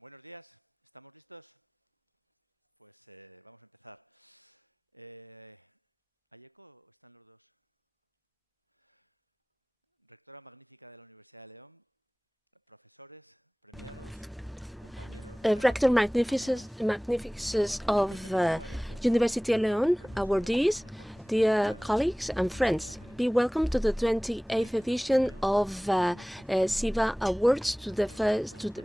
Buenos días, ¿estamos listos? Pues vamos a empezar. ¿Hay eco o están los dos? Rectora magnífica de la Universidad de León, profesores, premiados, compañeros... Rector Magnificus of University of León, awardees, dear colleagues and friends. Be welcome to the 28th edition of Syva Awards to the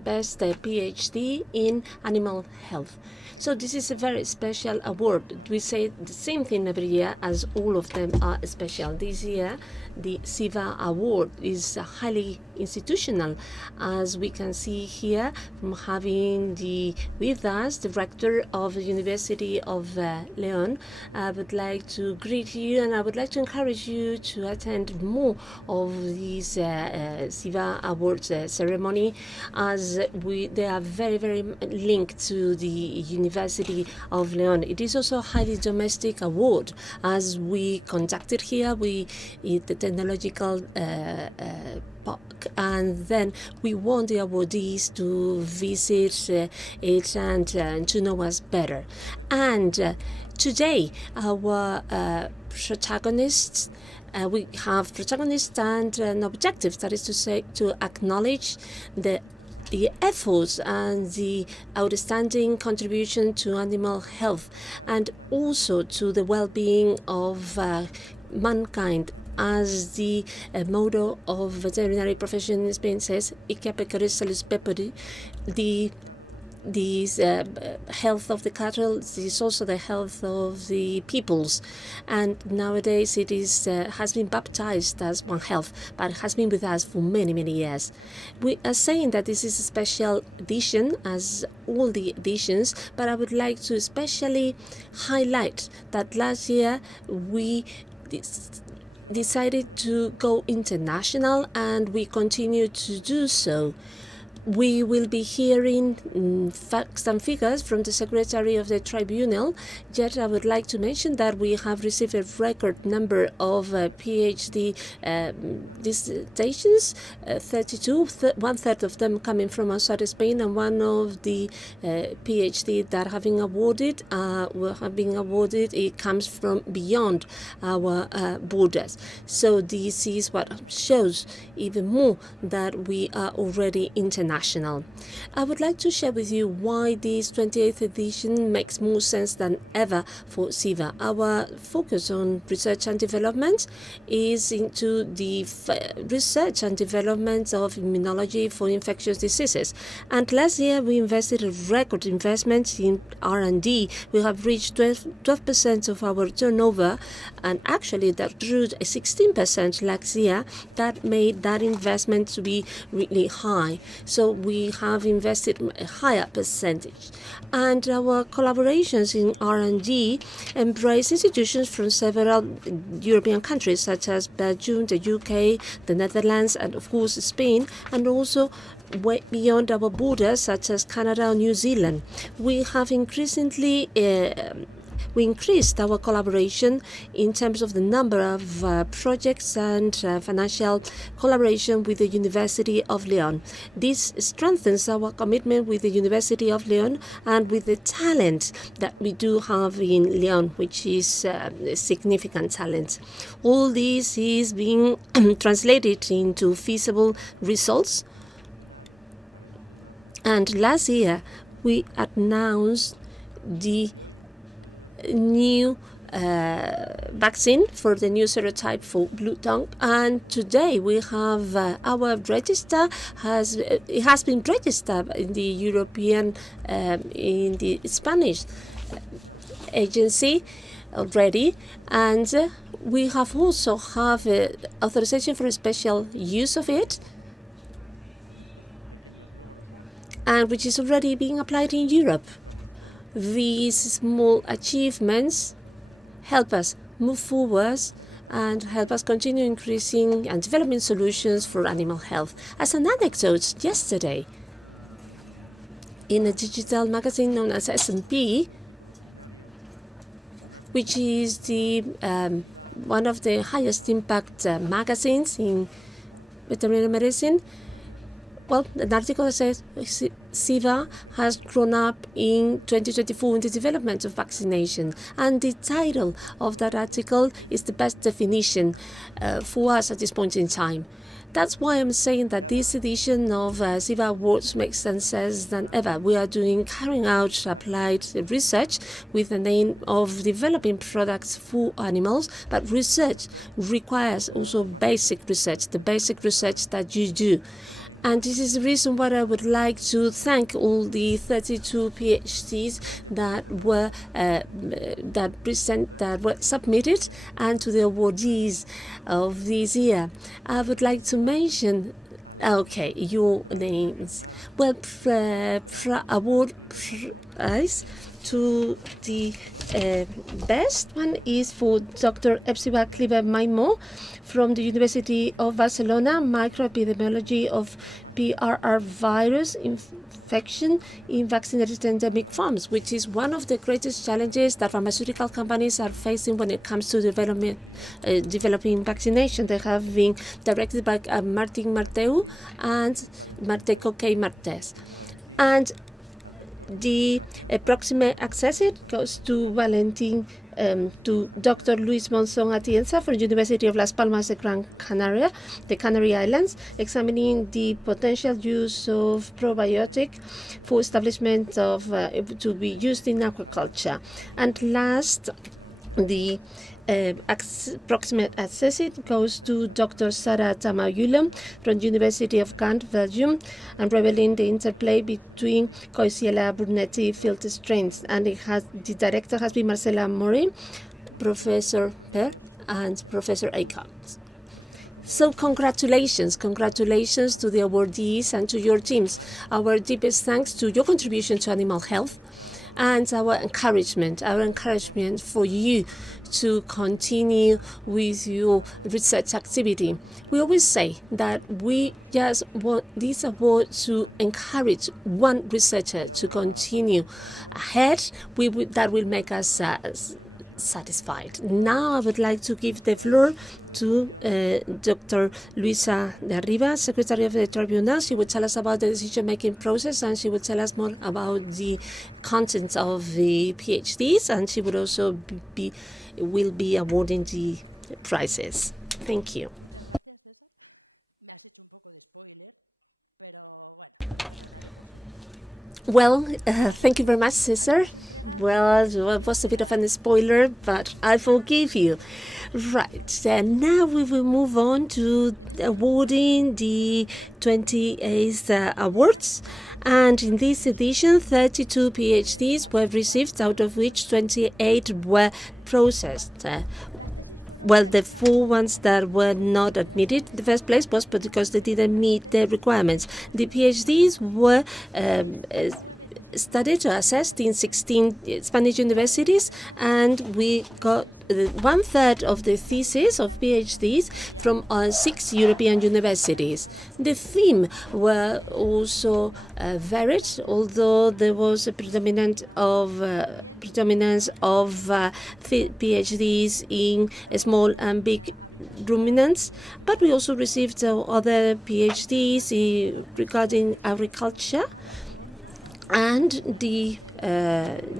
best PhD in animal health. So this is a very special award. We say the same thing every year, as all of them are special. This year, the Syva Award is highly institutional, as we can see here from having with us the rector of the University of León. I would like to greet you, and I would like to encourage you to attend more of this Syva Awards ceremony, as they are very, very linked to the University of León. It is also a highly domestic award, as we conducted here the technological park, and then we want the awardees to visit it and to know us better. And today, our protagonists. We have protagonists and an objective, that is to say, to acknowledge the efforts and the outstanding contribution to animal health, and also to the well-being of mankind, as the motto of veterinary profession in Spain says, "Ica pecoris salus pepori." The health of the cattle is also the health of the peoples, and nowadays it has been baptized as One Health, but it has been with us for many, many years. We are saying that this is a special edition, as all the editions, but I would like to especially highlight that last year we decided to go international, and we continue to do so. We will be hearing facts and figures from the Secretary of the Tribunal, yet I would like to mention that we have received a record number of PhD dissertations, 32, one-third of them coming from outside Spain, and one of the PhD that have been awarded, it comes from beyond our borders. So this is what shows even more that we are already international. I would like to share with you why this 28th edition makes more sense than ever for Syva. Our focus on research and development is into the research and development of immunology for infectious diseases. And last year we invested a record investment in R&D. We have reached 12% of our turnover, and actually that grew 16% last year. That made that investment to be really high. So we have invested a higher percentage. And our collaborations in R&D embrace institutions from several European countries, such as Belgium, the UK, the Netherlands, and of course Spain, and also way beyond our borders, such as Canada or New Zealand. We have we increased our collaboration in terms of the number of projects and financial collaboration with the University of León. This strengthens our commitment with the University of León and with the talent that we do have in León, which is a significant talent. All this is being translated into feasible results. And last year, we announced the new vaccine for the new serotype for blue tongue, and today we have our register has been registered in the European in the Spanish agency already, and we have also have authorization for a special use of it, and which is already being applied in Europe. These small achievements help us move forward and help us continue increasing and developing solutions for animal health. As an anecdote, yesterday, in a digital magazine known as S&P, which is the one of the highest impact magazines in veterinary medicine, well, an article says Syva has grown up in 2024 in the development of vaccination, and the title of that article is the best definition for us at this point in time. That's why I'm saying that this edition of Syva Awards makes sense than ever. We are carrying out applied research with the aim of developing products for animals, but research requires also basic research, the basic research that you do. And this is the reason why I would like to thank all the 32 PhDs that were submitted, and to the awardees of this year. I would like to mention, okay, your names. Well, award prize to the best one is for Dr. Epsiba Kliber-Maimó from the University of Barcelona, microepidemiology of PRR virus infection in vaccinated endemic farms, which is one of the greatest challenges that pharmaceutical companies are facing when it comes to developing vaccination. They have been directed by Martin Marteu and Marte Coque Martes. And the approximate accessit goes to to Dr. Luis Monzón Atienza from the University of Las Palmas de Gran Canaria, the Canary Islands, examining the potential use of probiotic for establishment of to be used in aquaculture. And last, the approximate accessit goes to Dr. Sarah Tamayulam from the University of Ghent, Belgium, and revealing the interplay between Coxiella burnetii field strains. And the director has been Marcela Morin, Professor Per, and Professor Aikot. So congratulations to the awardees and to your teams. Our deepest thanks to your contribution to animal health, and our encouragement for you to continue with your research activity. We always say that we just want this award to encourage one researcher to continue ahead. That will make us satisfied. Now I would like to give the floor to Dr. Luisa de Arriba, Secretary of the Tribunal. She will tell us about the decision-making process, and she will tell us more about the contents of the PhDs, and she will also will be awarding the prizes. Thank you. Muchas gracias, César. Me has hecho un poco de spoiler, pero bueno, perdonaremos. Well, thank you very much, Cesar. Well, it was a bit of a spoiler, but I forgive you. Right, and now we will move on to awarding the 28th awards. And in this edition, 32 PhDs were received, out of which 28 were processed. Well, the 4 ones that were not admitted in the first place was because they didn't meet the requirements. The PhDs were studied or assessed in 16 Spanish universities, and we got 1/3 of the thesis of PhDs from 6 European universities. The theme were also varied, although there was a predominance of PhDs in small and big ruminants, but we also received other PhDs regarding agriculture. And the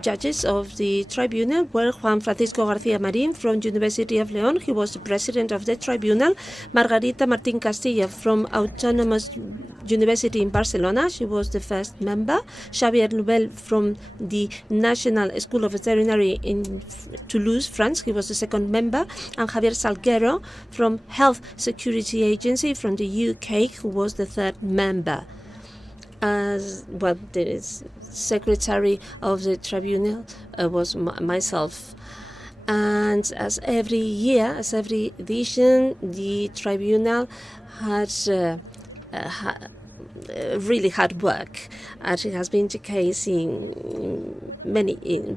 judges of the tribunal were Juan Francisco García Marín from University of León. He was the president of the tribunal. Margarita Martín Castillo from Autonomous University in Barcelona. She was the first member. Xavier Noubel from the National School of Veterinary in Toulouse, France. He was the second member. And Javier Salguero from Health Security Agency from the UK, who was the third member. As well, the secretary of the tribunal was myself. And as every year, as every edition, the tribunal has really hard work, as it has been the case in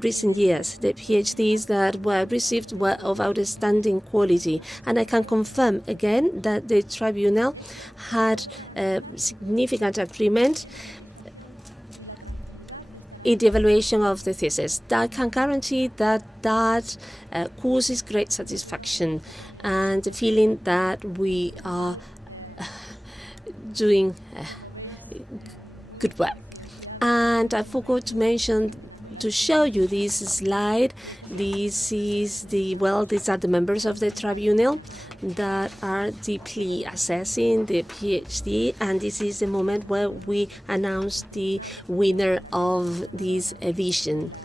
recent years. The PhDs that were received were of outstanding quality, and I can confirm again that the tribunal had significant agreement in the evaluation of the thesis. I can guarantee that causes great satisfaction and the feeling that we are doing good work. And I forgot to mention to show you this slide. These are the members of the tribunal that are deeply assessing the PhD, and this is the moment where we announce the winner of this edition.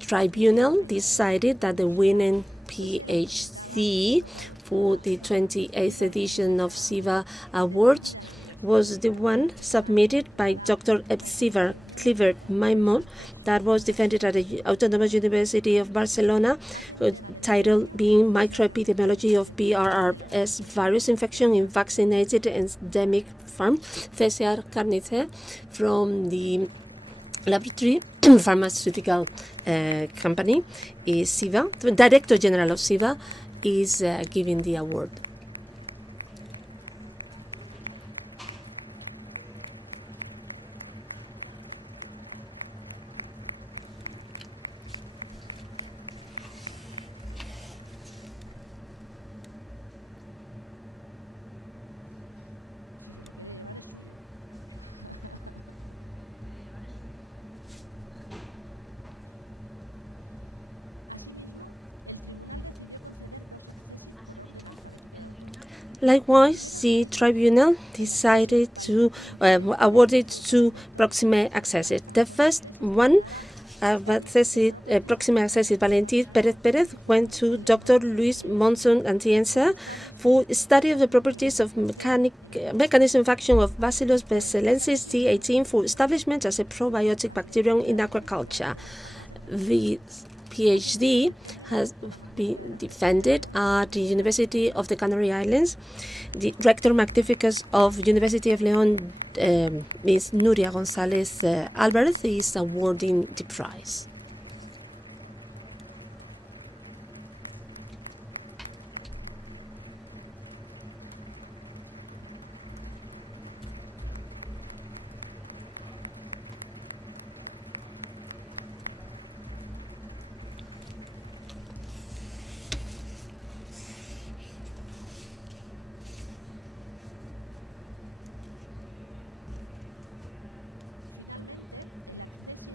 Tribunal decided that the winning PhD for the 28th edition of Syva Awards was the one submitted by Dr. Syva Maimon that was defended at the Autonomous University of Barcelona, title being Microepidemiology of BRRS virus infection in vaccinated endemic farm, César Carnicer from the laboratory pharmaceutical company is Syva. The Director General of Syva is giving the award. Asimismo, el tribunal decidió conceder dos accesos por orden alfabético de autor. Likewise, the tribunal decided to awarded two proximate accesses. The first one, proximate accesses Valentín Pérez went to Dr. Luis Monson Atienza for study of the properties of mechanism of action of Bacillus besselensis T18 for establishment as a probiotic bacterium in aquaculture. The PhD has been defended at the University of the Canary Islands. The Rector Magnificus of University of León, Ms. Nuria González Álvarez, is awarding the prize. Finalmente, el acceso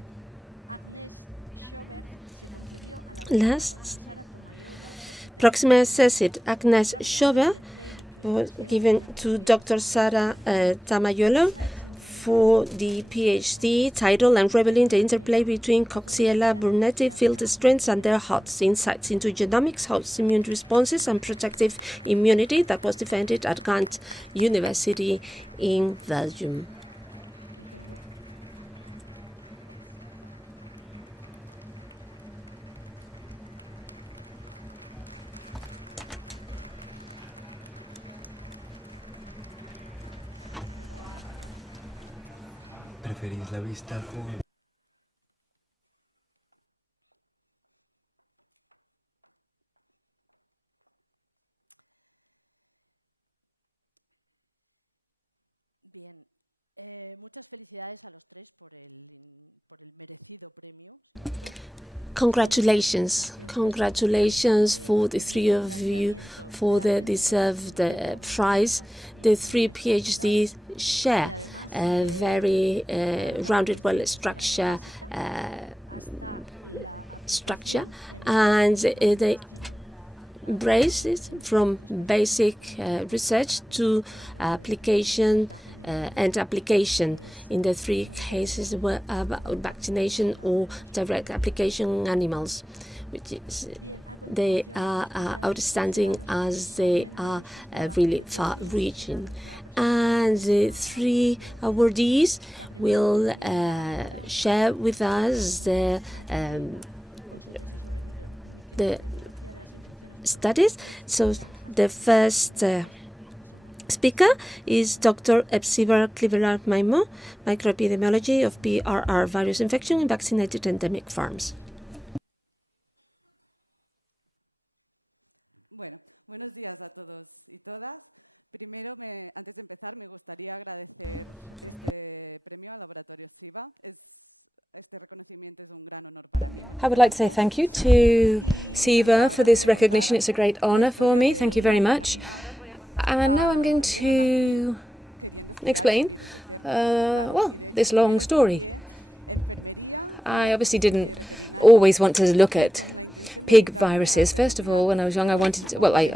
Agnes Schober se concedió a la Last, proximate accessit Agnes Schober was given to Dr. Sara Tamayolo for the PhD title Unraveling the Interplay between Coxiella burnetii field strengths and their hosts, insights into genomics, host immune responses, and protective immunity, that was defended at Ghent University in Belgium. ¿Preferís la vista con...? Bien, muchas felicidades a los tres por el merecido premio. Congratulations. Congratulations for the three of you for the deserved prize. The three PhDs share a very rounded, well-structured structure, and they embrace it from basic research to application and application. In the three cases were about vaccination or direct application on animals, which is they are outstanding as they are really far-reaching. And the three awardees will share with us the studies. So the first speaker is Dr. Syva Maimon, Microepidemiology of BRR virus infection in vaccinated endemic farms. Bueno, buenos días a todos y todas. Primero, antes de empezar, me gustaría agradecer este premio al Laboratorio Syva. Este reconocimiento es un gran honor para mí. I would like to say thank you to Syva for this recognition. It's a great honor for me. Thank you very much. And now I'm going to explain this long story. I obviously didn't always want to look at pig viruses. First of all, when I was young, I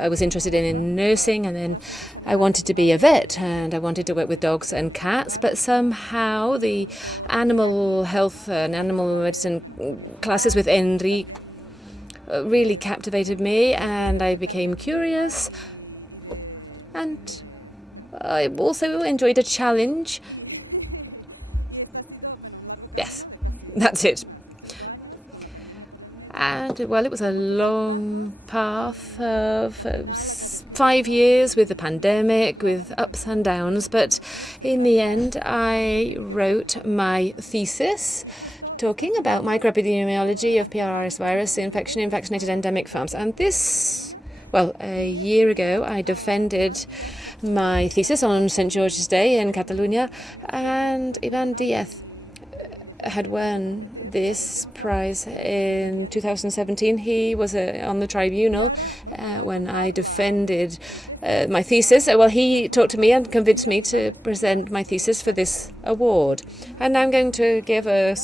was interested in nursing, and then I wanted to be a vet, and I wanted to work with dogs and cats, but somehow the animal health and animal medicine classes with Enrique really captivated me, and I became curious, and I also enjoyed a challenge. Yes, that's it. And, well, it was a long path of 5 years with the pandemic, with ups and downs, but in the end I wrote my thesis talking about microepidemiology of PRRS virus infection in vaccinated endemic farms. And this, well, a year ago, I defended my thesis on St. George's Day in Catalonia, and Ivan Diaz had won this prize in 2017. He was on the tribunal when I defended my thesis. Well, he talked to me and convinced me to present my thesis for this award. And I'm going to give a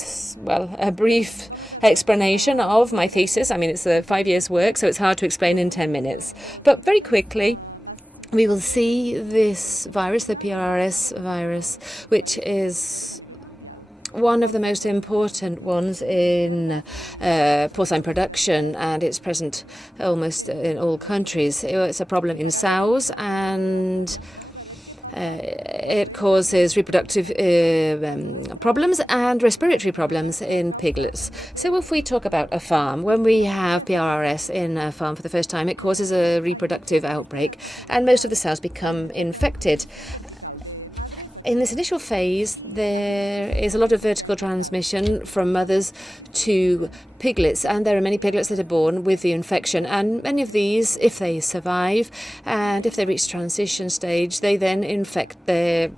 brief explanation of my thesis. I mean, it's a 5 years' work, so it's hard to explain in 10 minutes. But very quickly, we will see this virus, the PRRS virus, which is one of the most important ones in porcine production, and it's present almost in all countries. It's a problem in sows, and it causes reproductive problems and respiratory problems in piglets. So if we talk about a farm, when we have PRRS in a farm for the first time, it causes a reproductive outbreak, and most of the sows become infected. In this initial phase, there is a lot of vertical transmission from mothers to piglets, and there are many piglets that are born with the infection, and many of these, if they survive and if they reach transition stage, they then infect the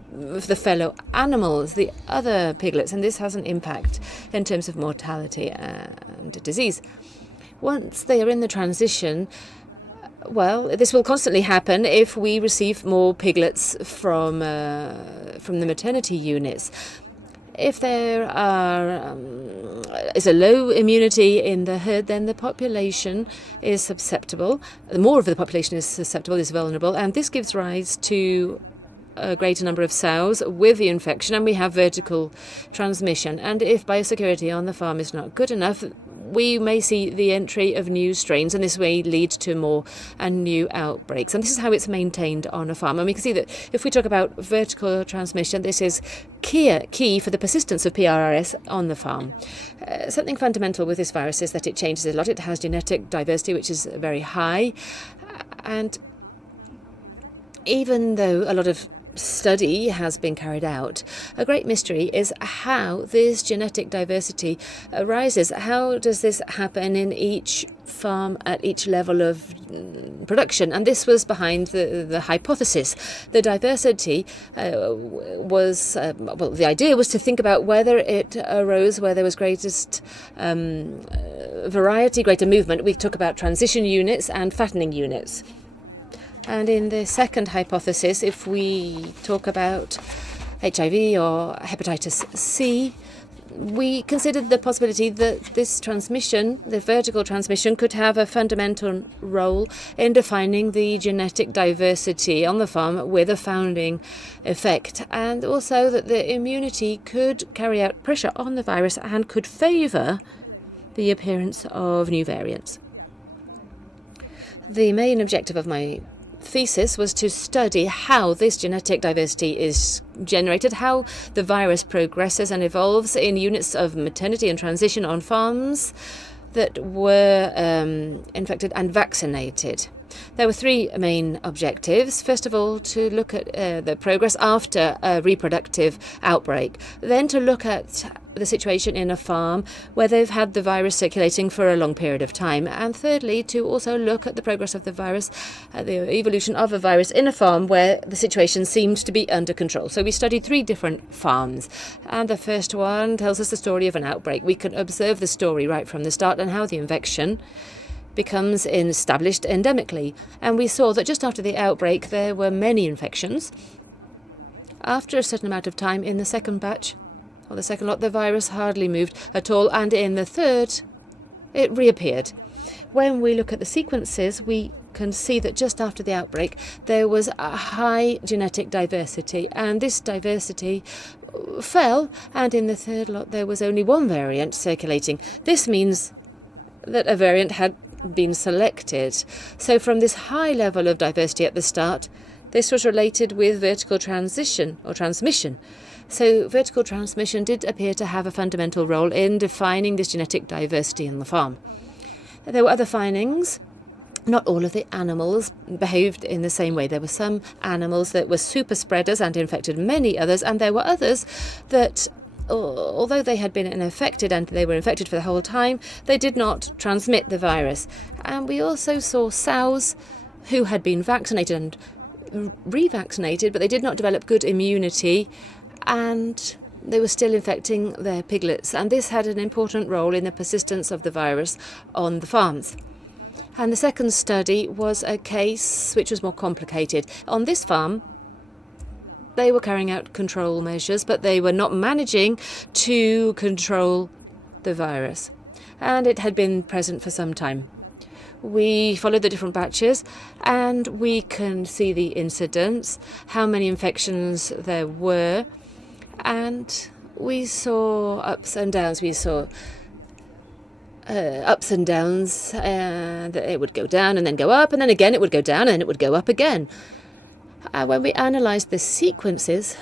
fellow animals, the other piglets, and this has an impact in terms of mortality and disease. Once they are in the transition, well, this will constantly happen if we receive more piglets from the maternity units. If there is a low immunity in the herd, then the population is susceptible. More of the population is susceptible, is vulnerable, and this gives rise to a greater number of sows with the infection, and we have vertical transmission. And if biosecurity on the farm is not good enough, we may see the entry of new strains, and this may lead to more and new outbreaks. And this is how it's maintained on a farm. And we can see that if we talk about vertical transmission, this is key for the persistence of PRRS on the farm. Something fundamental with this virus is that it changes a lot. It has genetic diversity, which is very high. And even though a lot of study has been carried out, a great mystery is how this genetic diversity arises. How does this happen in each farm at each level of production? And this was behind the hypothesis. The diversity the idea was to think about whether it arose where there was greatest variety, greater movement. We talk about transition units and fattening units. And in the second hypothesis, if we talk about HIV or hepatitis C, we considered the possibility that this transmission, the vertical transmission, could have a fundamental role in defining the genetic diversity on the farm with a founding effect, and also that the immunity could carry out pressure on the virus and could favor the appearance of new variants. The main objective of my thesis was to study how this genetic diversity is generated, how the virus progresses and evolves in units of maternity and transition on farms that were infected and vaccinated. There were three main objectives. First of all, to look at the progress after a reproductive outbreak. Then to look at the situation in a farm where they've had the virus circulating for a long period of time. And thirdly, to also look at the progress of the virus, the evolution of a virus in a farm where the situation seemed to be under control. So we studied three different farms. And the first one tells us the story of an outbreak. We can observe the story right from the start and how the infection becomes established endemically. And we saw that just after the outbreak, there were many infections. After a certain amount of time in the second batch, or the second lot, the virus hardly moved at all, and in the third, it reappeared. When we look at the sequences, we can see that just after the outbreak, there was a high genetic diversity, and this diversity fell, and in the third lot, there was only one variant circulating. This means that a variant had been selected. So from this high level of diversity at the start, this was related with vertical transition or transmission. So vertical transmission did appear to have a fundamental role in defining this genetic diversity in the farm. There were other findings. Not all of the animals behaved in the same way. There were some animals that were super spreaders and infected many others, and there were others that, although they had been infected and they were infected for the whole time, they did not transmit the virus. And we also saw sows who had been vaccinated and revaccinated, but they did not develop good immunity, and they were still infecting their piglets. And this had an important role in the persistence of the virus on the farms. And the second study was a case which was more complicated. On this farm, they were carrying out control measures, but they were not managing to control the virus. And it had been present for some time. We followed the different batches, and we can see the incidence, how many infections there were, and we saw ups and downs. We saw ups and downs, and it would go down and then go up, and then again it would go down and then it would go up again. When we analyzed the sequences,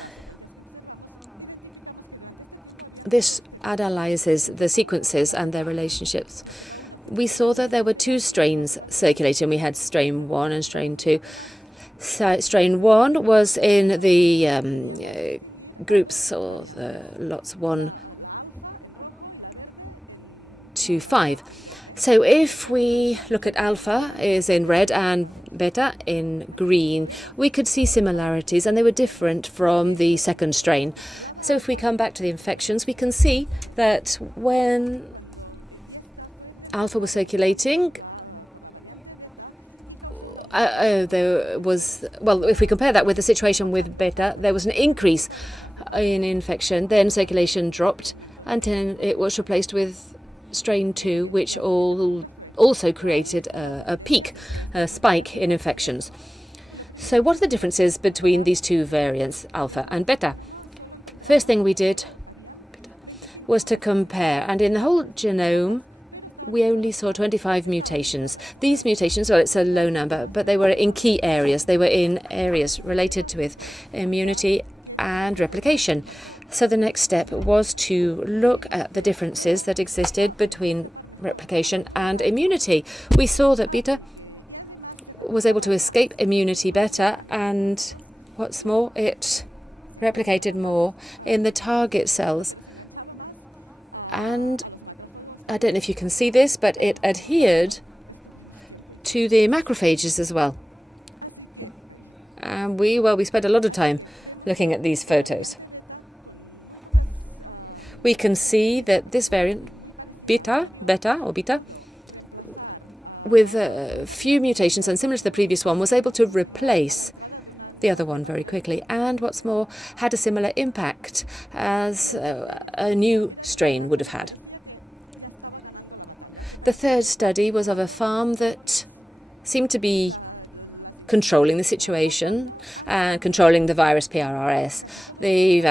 this analyzes the sequences and their relationships. We saw that there were two strains circulating. We had strain 1 and strain 2. So strain 1 was in the groups, or the lots 1 to 5. So if we look at alpha is in red and beta in green, we could see similarities, and they were different from the second strain. So if we come back to the infections, we can see that when alpha was circulating, there was, well, if we compare that with the situation with beta, there was an increase in infection, then circulation dropped, and then it was replaced with strain 2, which also created a peak, a spike in infections. So what are the differences between these two variants, alpha and beta? First thing we did was to compare, and in the whole genome, we only saw 25 mutations. These mutations, well, it's a low number, but they were in key areas. They were in areas related with immunity and replication. So the next step was to look at the differences that existed between replication and immunity. We saw that beta was able to escape immunity better, and what's more, it replicated more in the target cells. And I don't know if you can see this, but it adhered to the macrophages as well. And we spent a lot of time looking at these photos. We can see that this variant, beta, with a few mutations and similar to the previous one, was able to replace the other one very quickly, and what's more, had a similar impact as a new strain would have had. The third study was of a farm that seemed to be controlling the situation and controlling the virus PRRS. The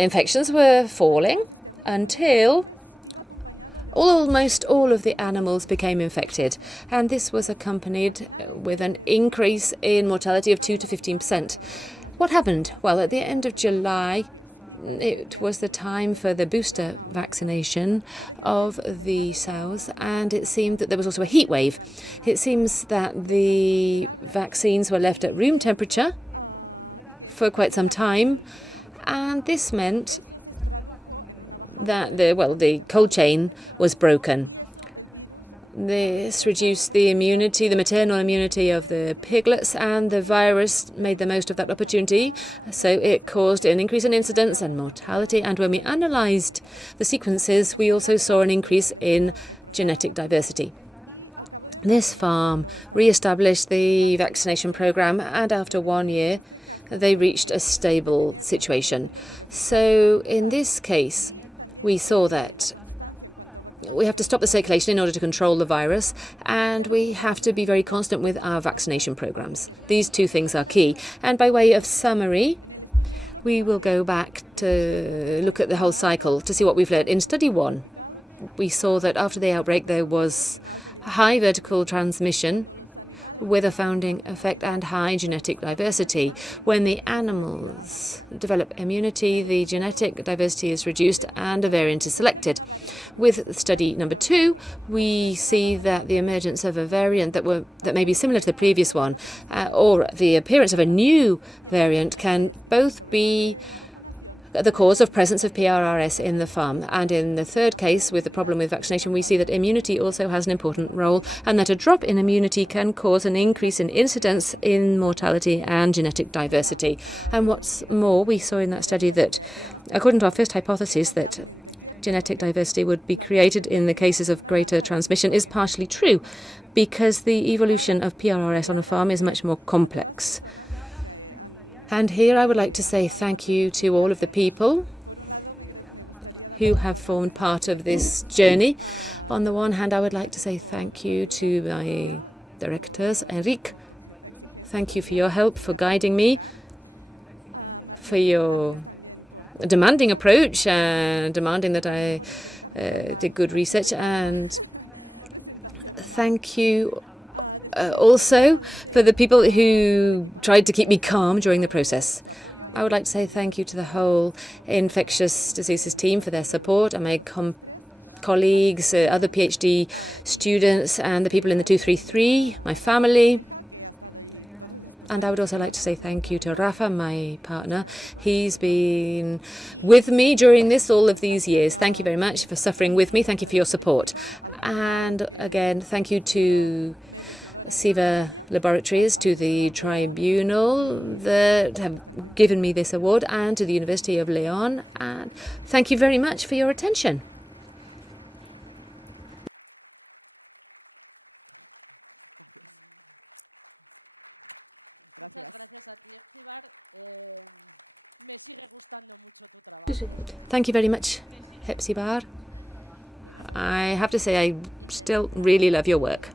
infections were falling until almost all of the animals became infected, and this was accompanied with an increase in mortality of 2 to 15%. What happened? Well, at the end of July, it was the time for the booster vaccination of the sows, and it seemed that there was also a heat wave. It seems that the vaccines were left at room temperature for quite some time, and this meant that the cold chain was broken. This reduced the immunity, the maternal immunity of the piglets, and the virus made the most of that opportunity. So it caused an increase in incidence and mortality. And when we analysed the sequences, we also saw an increase in genetic diversity. This farm re-established the vaccination program, and after 1 year, they reached a stable situation. So in this case, we saw that we have to stop the circulation in order to control the virus, and we have to be very constant with our vaccination programs. These two things are key. And by way of summary, we will go back to look at the whole cycle to see what we've learned. In study 1, we saw that after the outbreak there was high vertical transmission with a founding effect and high genetic diversity. When the animals develop immunity, the genetic diversity is reduced and a variant is selected. With study number 2, we see that the emergence of a variant that may be similar to the previous one, or the appearance of a new variant, can both be the cause of presence of PRRS in the farm. And in the third case, with the problem with vaccination, we see that immunity also has an important role, and that a drop in immunity can cause an increase in incidence in mortality and genetic diversity. And what's more, we saw in that study that, according to our first hypothesis, that genetic diversity would be created in the cases of greater transmission is partially true, because the evolution of PRRS on a farm is much more complex. And here I would like to say thank you to all of the people who have formed part of this journey. On the one hand, I would like to say thank you to my directors, Enrique. Thank you for your help, for guiding me, for your demanding approach, demanding that I did good research, and thank you also for the people who tried to keep me calm during the process. I would like to say thank you to the whole infectious diseases team for their support, and my colleagues, other PhD students, and the people in the 233, my family. And I would also like to say thank you to Rafa, my partner. He's been with me during all of these years. Thank you very much for suffering with me. Thank you for your support. And again, thank you to Syva Laboratories, to the tribunal that have given me this award, and to the University of León. And thank you very much for your attention. Muchas gracias a ti, Estibar. Me sigue gustando mucho tu trabajo. Thank you very much, Hepsibar. I have to say I still really love your work.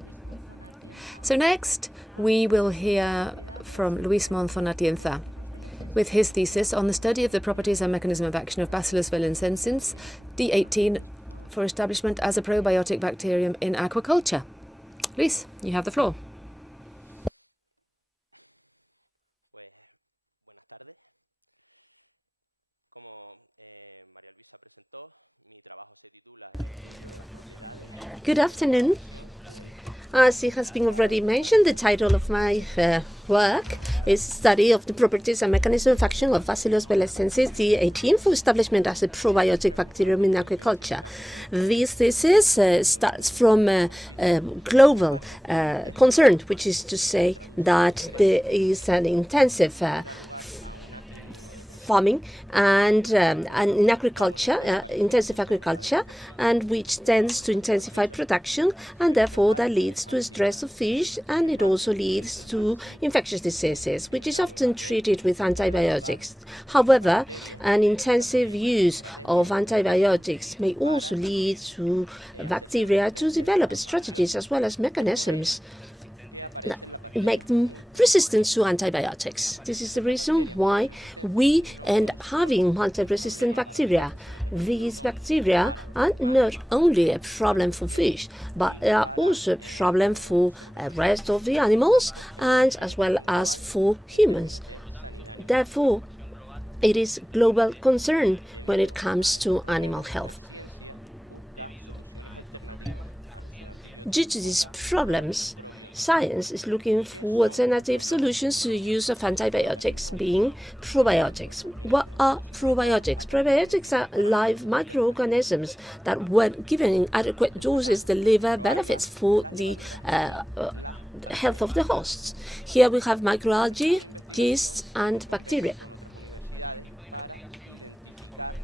So next, we will hear from Luis Monzon Atienza with his thesis on the study of the properties and mechanism of action of Bacillus valenciensis D18 for establishment as a probiotic bacterium in aquaculture. Luis, you have the floor. Buenas tardes. Como María Luisa presentó, mi trabajo se titula El estudio de las propiedades. Good afternoon. As it has been already mentioned, the title of my work is Study of the Properties and Mechanism of Action of Bacillus valenciensis D18 for establishment as a probiotic bacterium in aquaculture. This thesis starts from a global concern, which is to say that there is an intensive farming and in agriculture, intensive agriculture, and which tends to intensify production, and therefore that leads to stress of fish, and it also leads to infectious diseases, which is often treated with antibiotics. However, an intensive use of antibiotics may also lead to bacteria to develop strategies as well as mechanisms that make them resistant to antibiotics. This is the reason why we end up having multi-resistant bacteria. These bacteria are not only a problem for fish, but they are also a problem for the rest of the animals and as well as for humans. Therefore, it is a global concern when it comes to animal health. Due to these problems, science is looking for alternative solutions to the use of antibiotics, being probiotics. What are probiotics? Probiotics are live microorganisms that, when given in adequate doses, deliver benefits for the health of the hosts. Here we have microalgae, yeasts, and bacteria.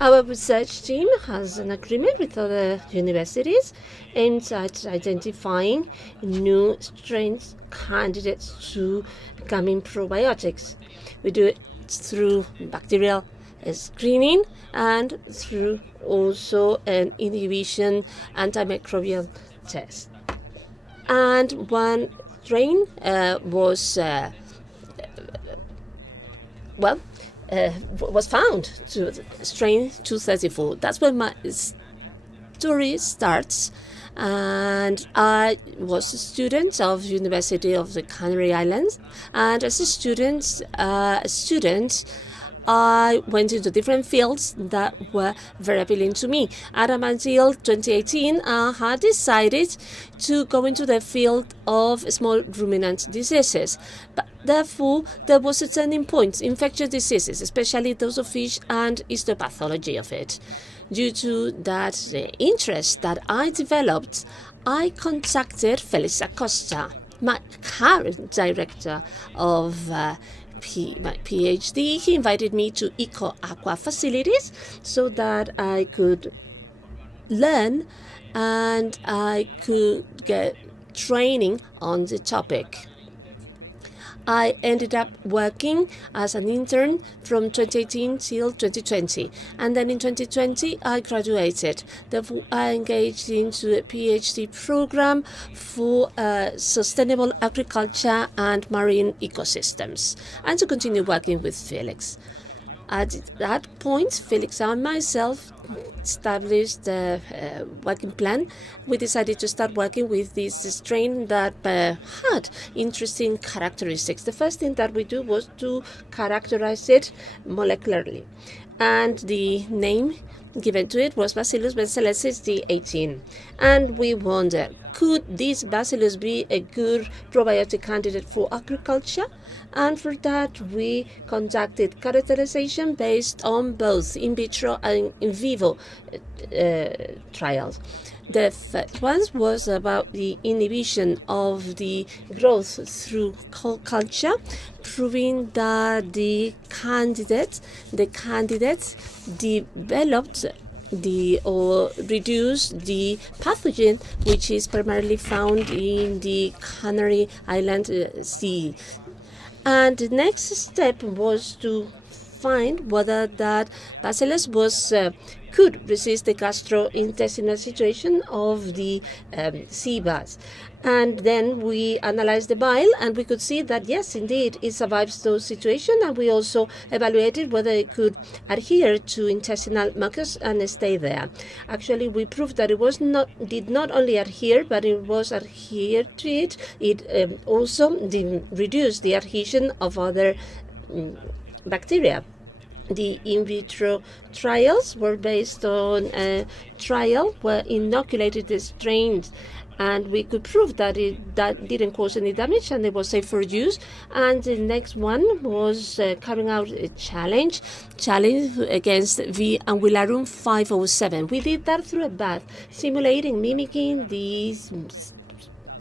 Our research team has an agreement with other universities aimed at identifying new strains candidates to becoming probiotics. We do it through bacterial screening and through also an inhibition antimicrobial test. And one strain was found, to strain 234. That's where my story starts. And I was a student of University of the Canary Islands, and as a student, I went into different fields that were very appealing to me. And until 2018, I had decided to go into the field of small ruminant diseases. But therefore, there was a turning point: infectious diseases, especially those of fish, and histopathology of it. Due to that interest that I developed, I contacted Felix Acosta, my current director of my PhD. He invited me to Eco Aqua facilities so that I could learn and I could get training on the topic. I ended up working as an intern from 2018 till 2020, and then in 2020 I graduated. Therefore, I engaged into a PhD program for sustainable agriculture and marine ecosystems, and to continue working with Felix. At that point, Felix and myself established a working plan. We decided to start working with this strain that had interesting characteristics. The first thing that we do was to characterize it molecularly, and the name given to it was Bacillus benzelensis D18. And we wondered, could this Bacillus be a good probiotic candidate for agriculture? And for that, we conducted characterization based on both in vitro and in vivo trials. The first one was about the inhibition of the growth through culture, proving that the candidates developed or reduced the pathogen, which is primarily found in the Canary Island Sea. And the next step was to find whether that Bacillus could resist the gastrointestinal situation of the Syvas. And then we analyzed the bile, and we could see that yes, indeed, it survives those situations. And we also evaluated whether it could adhere to intestinal mucus and stay there. Actually, we proved that it did not only adhere, but it was adhered to it. It also reduced the adhesion of other bacteria. The in vitro trials were based on a trial where inoculated the strains, and we could prove that that didn't cause any damage and it was safe for use. And the next one was carrying out a challenge against V. anguillarum 507. We did that through a bath, mimicking the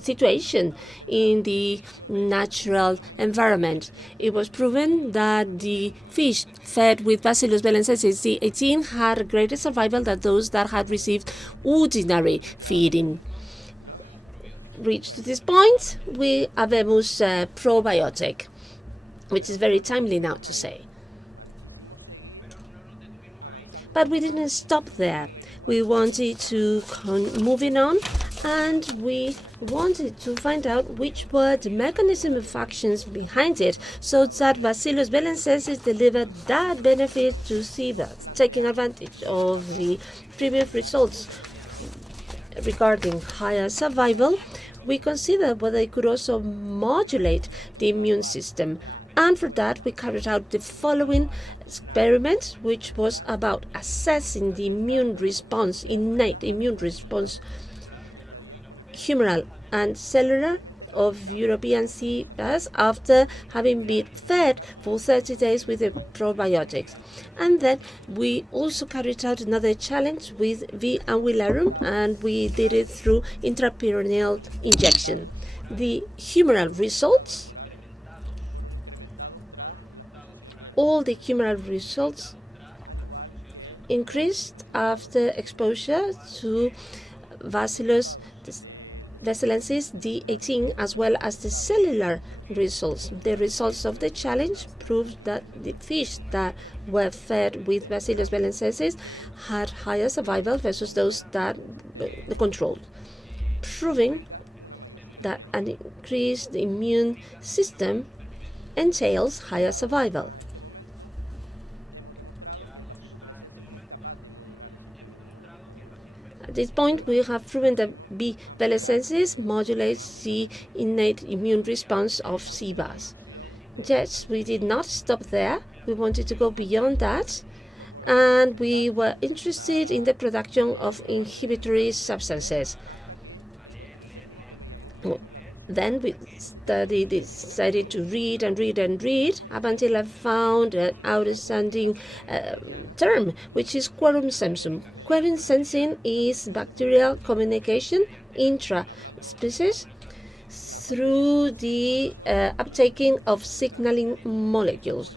situation in the natural environment. It was proven that the fish fed with Bacillus benzelensis D18 had greater survival than those that had received ordinary feeding. Reached this point, we Habemus probiotic, which is very timely now to say. But we didn't stop there. We wanted to moving on, and we wanted to find out which were the mechanism of actions behind it, so that Bacillus benzelensis delivered that benefit to Syva, taking advantage of the previous results regarding higher survival. We considered whether it could also modulate the immune system. And for that, we carried out the following experiment, which was about assessing the immune response, innate immune response, humoral and cellular, of European Syvas after having been fed for 30 days with the probiotics. And then we also carried out another challenge with V. anguillarum, and we did it through intraperitoneal injection. The humoral results, all the humoral results increased after exposure to Bacillus basilensis D18, as well as the cellular results. The results of the challenge proved that the fish that were fed with Bacillus basilensis had higher survival versus those that the control, proving that an increased immune system entails higher survival. At this point, we have proven that B. basilensis modulates the innate immune response of Syvas. Yes, we did not stop there. We wanted to go beyond that, and we were interested in the production of inhibitory substances. Then we decided to read and read and read up until I found an outstanding term, which is quorum sensing. Quorum sensing is bacterial communication intra-species through the uptaking of signaling molecules.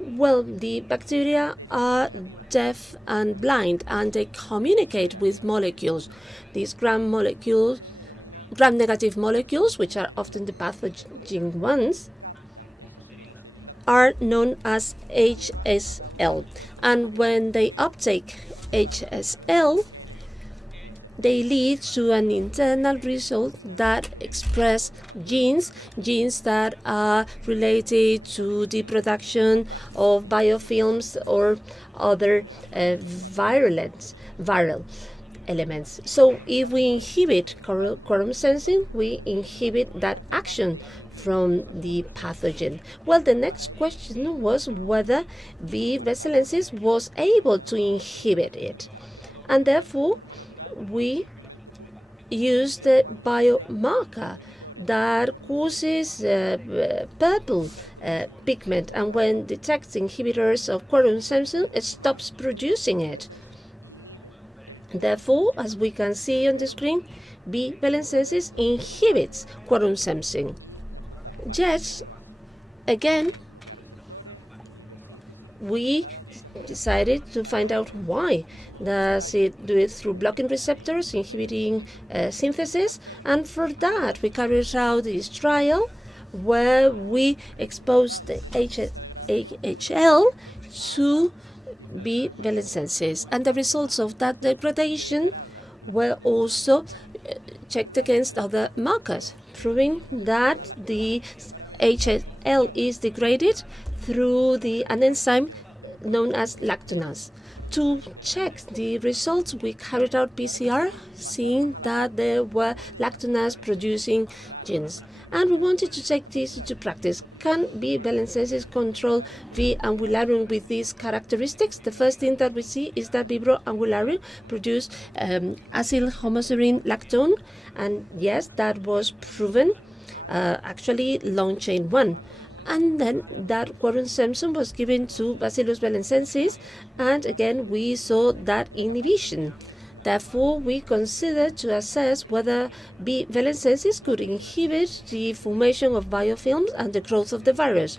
Well, the bacteria are deaf and blind, and they communicate with molecules. These gram-negative molecules, which are often the pathogen ones, are known as HSL. And when they uptake HSL, they lead to an internal result that express genes that are related to the production of biofilms or other viral elements. So if we inhibit quorum sensing, we inhibit that action from the pathogen. Well, the next question was whether B. basilensis was able to inhibit it. And therefore, we used the biomarker that causes purple pigment, and when detects inhibitors of quorum sensing, it stops producing it. Therefore, as we can see on the screen, B. basilensis inhibits quorum sensing. Yet, again, we decided to find out why. Does it do it through blocking receptors, inhibiting synthesis? And for that, we carried out this trial where we exposed the HL to B. basilensis, and the results of that degradation were also checked against other markers, proving that the HL is degraded through an enzyme known as lactonase. To check the results, we carried out PCR, seeing that there were lactonase-producing genes. And we wanted to take this into practice. Can B. basilensis control V. angularium with these characteristics? The first thing that we see is that Vibrio angularium produced acyl homoserine lactone, and yes, that was proven, actually long chain 1. And then that quorum sensing was given to Bacillus basilensis, and again we saw that inhibition. Therefore, we considered to assess whether B. basilensis could inhibit the formation of biofilms and the growth of the virus.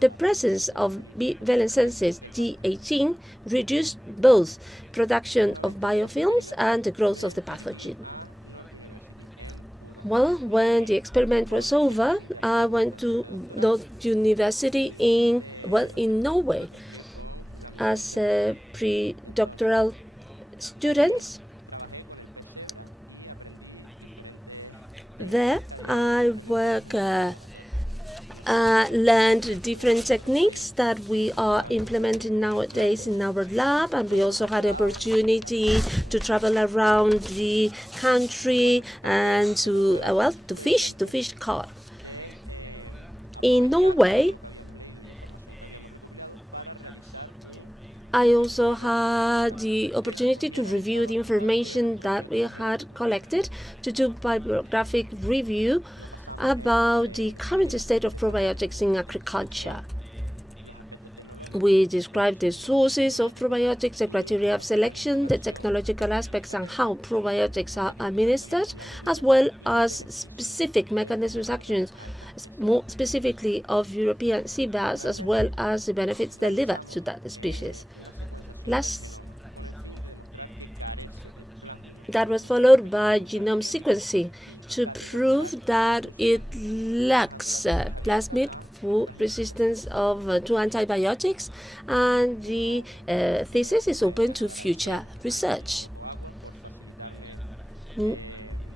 The presence of B. basilensis D18 reduced both production of biofilms and the growth of the pathogen. Well, when the experiment was over, I went to the university in Norway as a pre-doctoral student. There, I learned different techniques that we are implementing nowadays in our lab, and we also had the opportunity to travel around the country and to fish cod. In Norway, I also had the opportunity to review the information that we had collected, to do bibliographic review about the current state of probiotics in agriculture. We described the sources of probiotics, the criteria of selection, the technological aspects, and how probiotics are administered, as well as specific mechanisms actions, more specifically of European sea bass, as well as the benefits delivered to that species. Last, con el fin de demostrar que carece de plantas. that was followed by genome sequencing to prove that it lacks plasmid for resistance to antibiotics, and the thesis is open to future research. Por facilitarme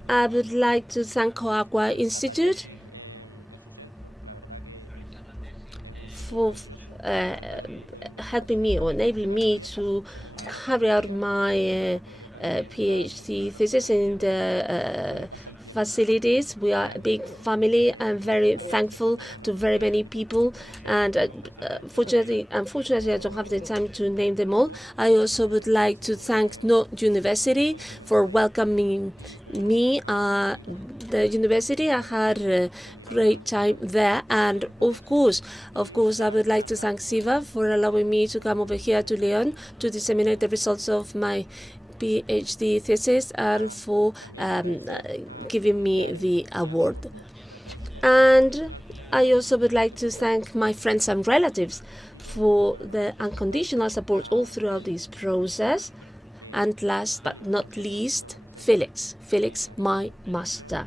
I would like to thank Coagua Institute en su centro. La verdad que es un sitio for maravilloso. helping me or enabling me to carry out my PhD thesis in the facilities. We are a big family. I'm very thankful to very many people, and unfortunately, I don't have the time to name them all. I also would like to thank No University for welcoming me. The university, I had a great time there, and of course, I would like to thank Syva for allowing me to come over here to Leon to disseminate the results of my PhD thesis and for giving me the award. And I also would like to thank my friends and relatives for the unconditional support all throughout this process. And last but not least, Felix, my master.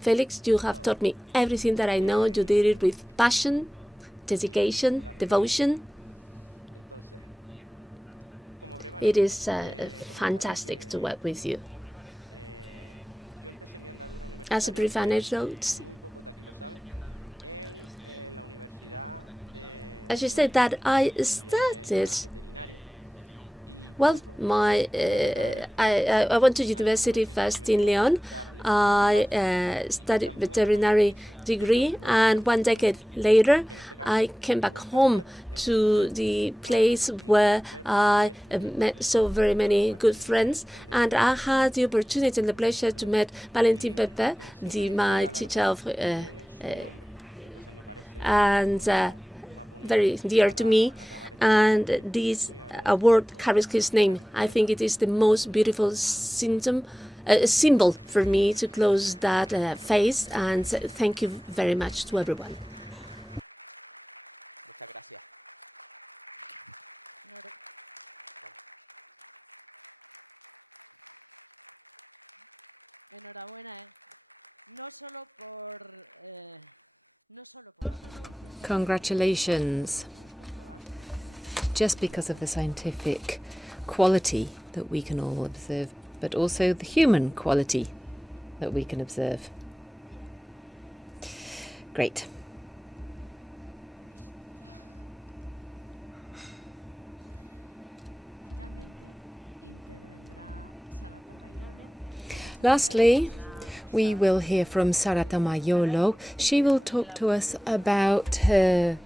Felix, you have taught me everything that I know. You did it with passion, dedication, devotion. It is fantastic to work with you. As a brief anecdote, as you said that I started. Well, I went to university first in Leon. I studied veterinary degree, and 1 decade later, I came back home to the place where I met so very many good friends, and I had the opportunity and the pleasure to meet Valentin Pepe, my teacher of and very dear to me, and this award carries his name. I think it is the most beautiful symbol for me to close that phase, and thank you very much to everyone. Muchas gracias. Enhorabuena, no solo por Congratulations. Just because of the scientific quality that we can all observe, but also the human quality that we can observe. Great. Lastly, we will hear from Sara Tomayolo. She will talk to us about her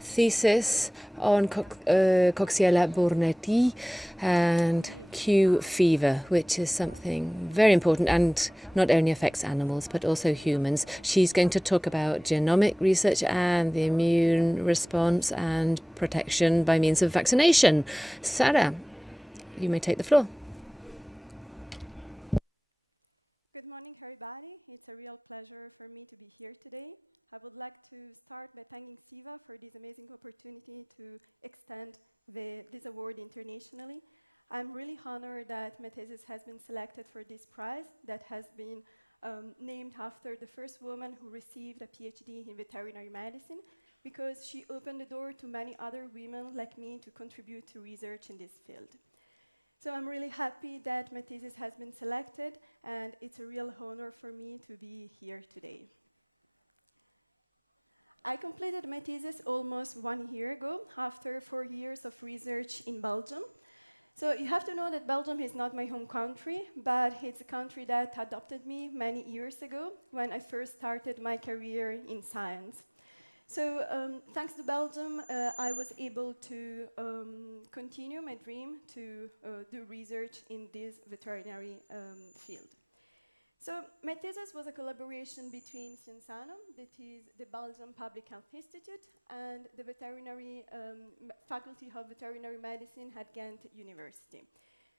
thesis on Coxiella burnetii and Q fever, which is something very important and not only affects animals but also humans. She's going to talk about genomic research and the immune response and protection by means of vaccination. Sara, you may take the floor. Good morning, everybody. It's a real pleasure for me to be here today. I would like to start by thanking Syva for this amazing opportunity to extend this award internationally. I'm really honored that my thesis has been selected for this prize that has been named after the first woman who received a PhD in veterinary medicine, because she opened the door to many other women like me to contribute to research in this field. So I'm really happy that my thesis has been selected, and it's a real honor for me to be here today. I completed my thesis almost 1 year ago, after 4 years of research in Belgium. So you have to know that Belgium is not my home country, but it's a country that adopted me many years ago when I first started my career in science. So thanks to Belgium, I was able to continue my dream to do research in this veterinary field. So my thesis was a collaboration between Cienzano, that is the Belgium Public Health Institute, and the Faculty of Veterinary Medicine at Ghent University.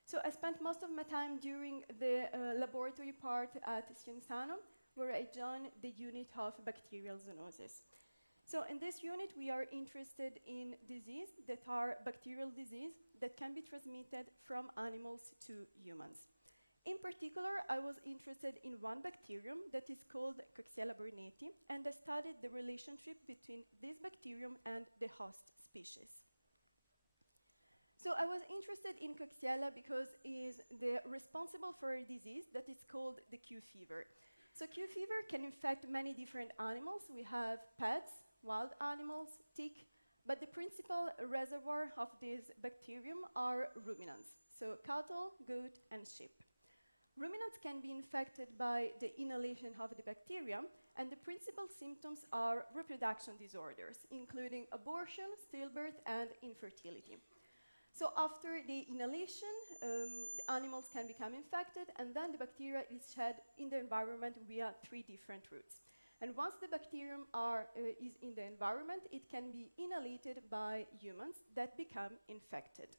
So I spent most of my time during the laboratory part at Cienzano, where I joined the unit of bacterial zoonosis. So in this unit, we are interested in disease that are bacterial disease that can be transmitted from animals to humans. In particular, I was interested in one bacterium that is called Coxiella burnetii, and I studied the relationship between this bacterium and the host species. So I was interested in Coxiella because it is responsible for a disease that is called the Q fever. So Q fever can infect many different animals. We have pets, wild animals, tick, but the principal reservoir of this bacterium are ruminants, so cattle, goat, and sheep. Ruminants can be infected by the inhalation of the bacterium, and the principal symptoms are reproduction disorders, including abortion, stillbirth, and infertility. So after the inhalation, the animals can become infected, and then the bacteria is shed in the environment via 3 different routes. And once the bacterium is in the environment, it can be inhalated by humans that become infected.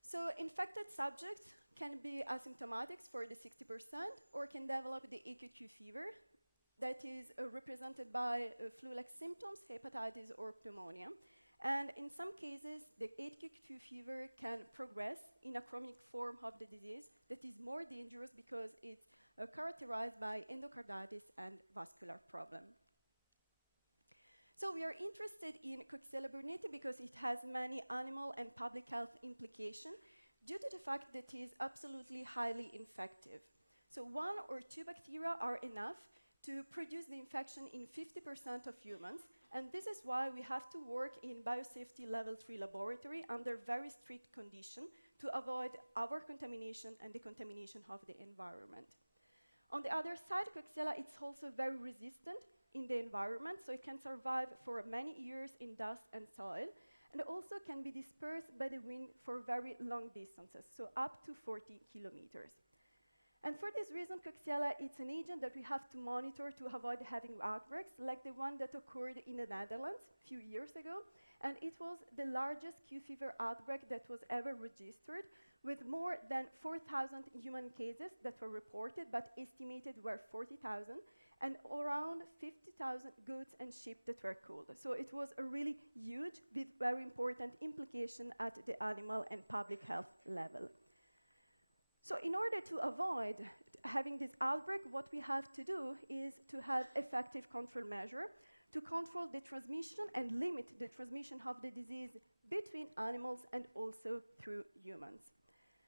So infected subjects can be asymptomatic for the 60% or can develop the acute Q fever that is represented by flu-like symptoms, hepatitis, or pneumonia. And in some cases, the acute Q fever can progress in a chronic form of the disease that is more dangerous because it's characterized by endocarditis and vascular problem. So we are interested in Coxiella burnetii because it has many animal and public health implications due to the fact that it is absolutely highly infective. So 1 or 2 bacteria are enough to produce the infection in 50% of humans, and this is why we have to work in biosafety level 3 laboratory under very strict conditions to avoid our contamination and the contamination of the environment. On the other side, Coxiella is also very resistant in the environment, so it can survive for many years in dust and soil, and also can be dispersed by the wind for very long distances, so up to 40 kilometers. And for this reason, Coxiella is an agent that we have to monitor to avoid having outbreaks, like the one that occurred in the Netherlands a few years ago, and it was the largest Q fever outbreak that was ever registered, with more than 4,000 human cases that were reported, but estimated were 40,000, and around 50,000 goats and sheep that were killed. So it was a really huge, with very important implication at the animal and public health level. So in order to avoid having this outbreak, what we have to do is to have effective control measure to control the transmission and limit the transmission of the disease between animals and also through humans.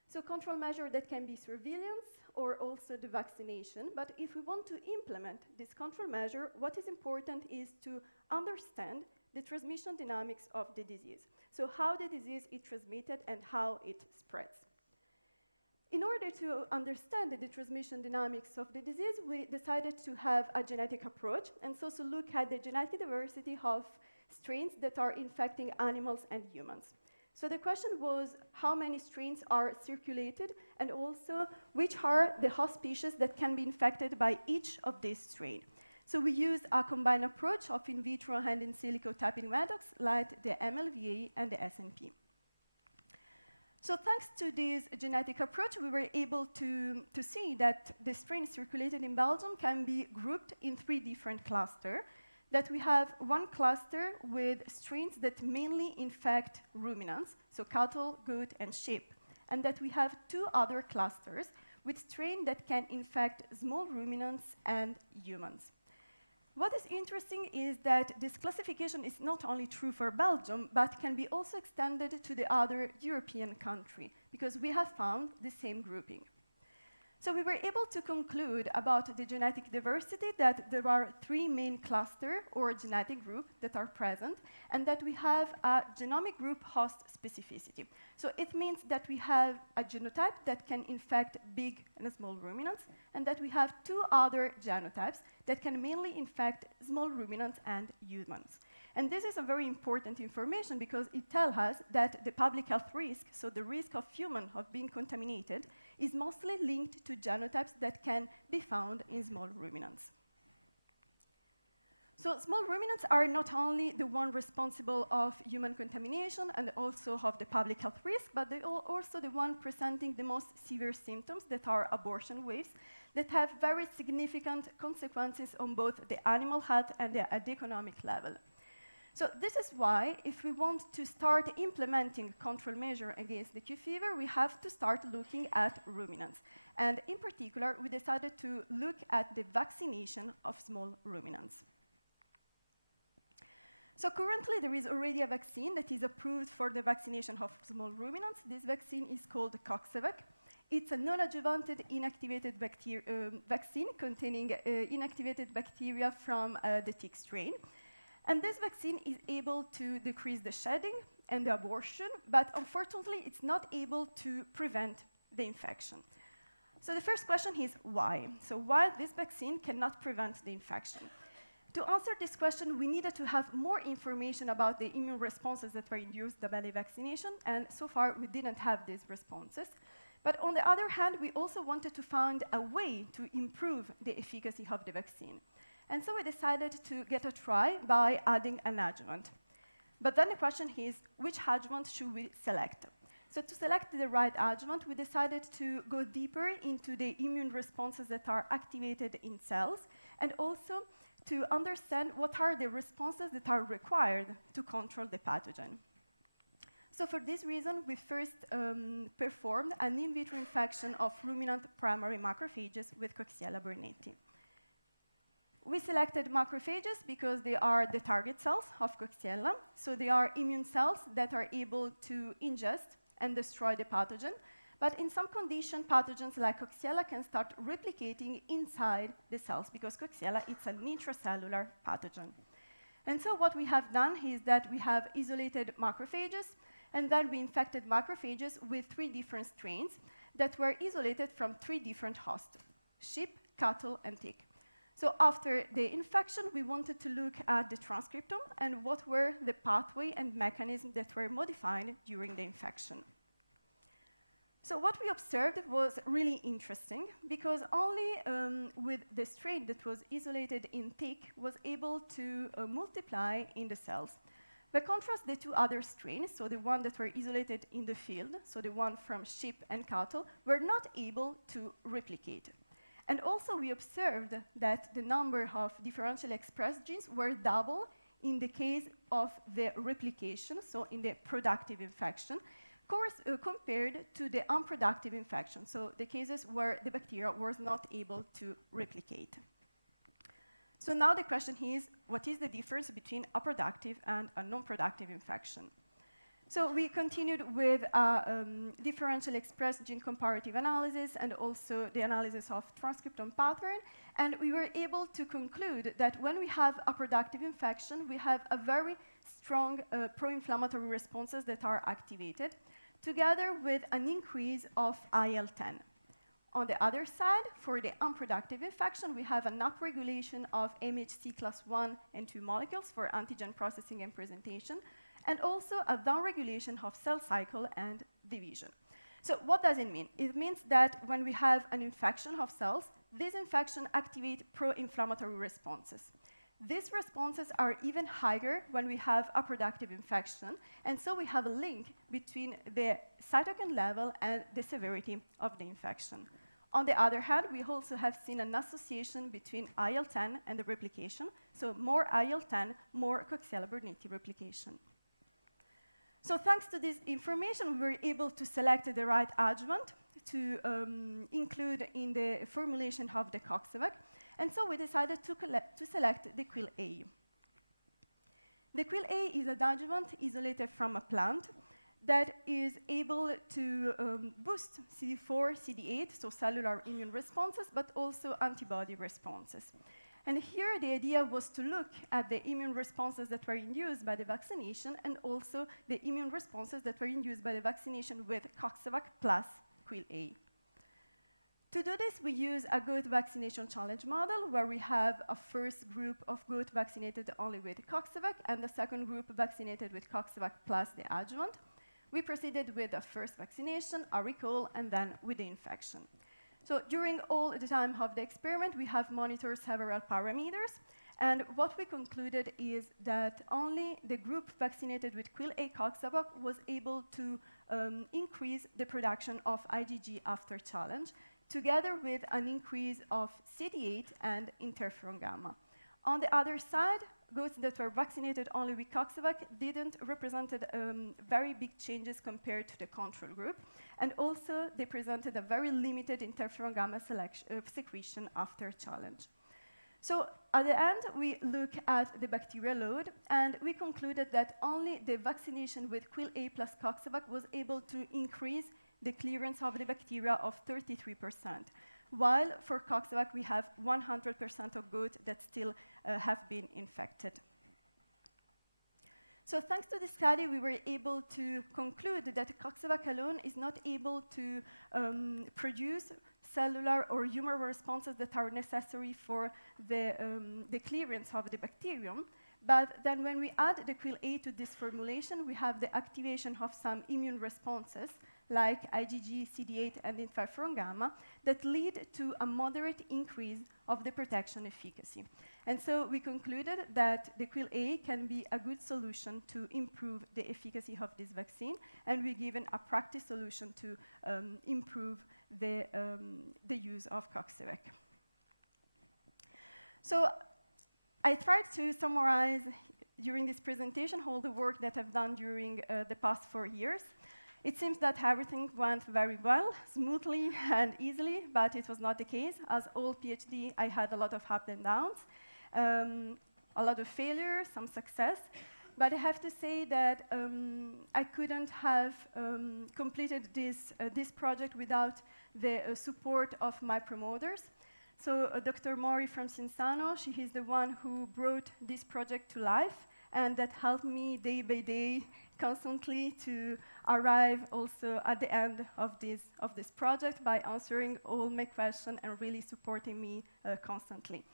So control measure that can be surveillance or also the vaccination. But if we want to implement this control measure, what is important is to understand the transmission dynamics of the disease. So how the disease is transmitted and how it spreads. In order to understand the transmission dynamics of the disease, we decided to have a genetic approach, and so to look at the genetic diversity of strains that are infecting animals and humans. So the question was how many strains are circulated, and also which are the host species that can be infected by each of these strains. So we used a combined approach of in vitro and in silico typing methods like the MLVA and the SNP. So thanks to this genetic approach, we were able to see that the strains circulated in Belgium can be grouped in 3 different clusters. That we have one cluster with strains that mainly infect ruminants, so cattle, goat, and sheep, and that we have 2 other clusters with strains that can infect small ruminants and humans. What is interesting is that this classification is not only true for Belgium, but can be also extended to the other European countries, because we have found the same grouping. So we were able to conclude about the genetic diversity that there are 3 main clusters or genetic groups that are present, and that we have a genomic group host specificity. So it means that we have a genotype that can infect big and small ruminants, and that we have 2 other genotypes that can mainly infect small ruminants and humans. And this is a very important information because it tells us that the public health risk, so the risk of humans of being contaminated, is mostly linked to genotypes that can be found in small ruminants. So small ruminants are not only the one responsible of human contamination and also of the public health risk, but they are also the one presenting the most severe symptoms that are abortion waves that have very significant consequences on both the animal health and the economic level. So this is why, if we want to start implementing control measure against the Q fever, we have to start looking at ruminants. And in particular, we decided to look at the vaccination of small ruminants. So currently, there is already a vaccine that is approved for the vaccination of small ruminants. This vaccine is called Coxsavac. It's a non-adjuvanted inactivated vaccine containing inactivated bacteria from the tick strain. And this vaccine is able to decrease the shedding and the abortion, but unfortunately, it's not able to prevent the infection. So the first question is why? So why this vaccine cannot prevent the infection? To answer this question, we needed to have more information about the immune responses that were induced by the vaccination, and so far we didn't have these responses. But on the other hand, we also wanted to find a way to improve the efficacy of the vaccine. And so we decided to get a try by adding an adjuvant. But then the question is, which adjuvant should we select? So to select the right adjuvant, we decided to go deeper into the immune responses that are activated in cells, and also to understand what are the responses that are required to control the pathogen. So for this reason, we first performed an in vitro infection of ruminant primary macrophages with Coxiella burnetii. We selected macrophages because they are the target cells of Coxiella, so they are immune cells that are able to ingest and destroy the pathogen. But in some conditions, pathogens like Coxiella can start replicating inside the cells because Coxiella is an intracellular pathogen. And so what we have done is that we have isolated macrophages, and then we infected macrophages with 3 different strains that were isolated from 3 different hosts: sheep, cattle, and tick. So after the infection, we wanted to look at the transcriptome and what were the pathway and mechanisms that were modified during the infection. So what we observed was really interesting because only with the strain that was isolated in tick was able to multiply in the cells. By contrast, the 2 other strains, so the one that were isolated in the field, so the one from sheep and cattle, were not able to replicate. And also we observed that the number of differentially expressed genes were double in the case of the replication, so in the productive infection, compared to the unproductive infection, so the cases where the bacteria was not able to replicate. So now the question is, what is the difference between a productive and a non-productive infection? So we continued with differentially expressed gene comparative analysis and also the analysis of transcriptome pattern, and we were able to conclude that when we have a productive infection, we have a very strong pro-inflammatory responses that are activated, together with an increase of IL-10. On the other side, for the unproductive infection, we have an upregulation of MHC class 1 and 2 molecules for antigen processing and presentation, and also a downregulation of cell cycle and division. So what does it mean? It means that when we have an infection of cells, this infection activates pro-inflammatory responses. These responses are even higher when we have a productive infection, and so we have a link between the cytokine level and the severity of the infection. On the other hand, we also have seen an association between IL-10 and the replication, so more IL-10, more Coxiella burnetii replication. So thanks to this information, we were able to select the right adjuvant to include in the formulation of the Coxsavac, and so we decided to select the QuIL-A. The QuIL-A is an adjuvant isolated from a plant that is able to boost CD4, CD8, so cellular immune responses, but also antibody responses. And here the idea was to look at the immune responses that were induced by the vaccination and also the immune responses that were induced by the vaccination with Coxsavac plus QuIL-A. To do this, we use a goat vaccination challenge model where we have a first group of goat vaccinated only with Coxsavac and the second group vaccinated with Coxsavac plus the adjuvant. We proceeded with the first vaccination, a recall, and then with the infection. So during all the time of the experiment, we have monitored several parameters, and what we concluded is that only the group vaccinated with QuIL-A Coxsavac was able to increase the production of IgG after challenge, together with an increase of CD8 and interferon gamma. On the other side, goats that were vaccinated only with Coxsavac didn't represent very big changes compared to the control group. And also, they presented a very limited interferon gamma secretion after challenge. So at the end, we look at the bacterial load, and we concluded that only the vaccination with QuIL-A plus Coxsavac was able to increase the clearance of the bacteria of 33%, while for Coxsavac we have 100% of goats that still have been infected. So thanks to this study, we were able to conclude that Coxsavac alone is not able to produce cellular or humoral responses that are necessary for the clearance of the bacterium. But then when we add the QuIL-A to this formulation, we have the activation of some immune responses, like IgG, CD8, and interferon gamma, that lead to a moderate increase of the protection efficacy. And so we concluded that the QuIL-A can be a good solution to improve the efficacy of this vaccine, and we're given a practice solution to improve the use of Coxsavac. So I tried to summarize during this presentation all the work that I've done during the past 4 years. It seems that everything went very well, smoothly and easily, but it was not the case. As all PhD, I had a lot of ups and downs, a lot of failure, some success. But I have to say that I couldn't have completed this project without the support of my promoters. So Dr. Mori from Cinsano, she is the one who brought this project to life, and that helped me day by day, constantly, to arrive also at the end of this project by answering all my questions and really supporting me constantly.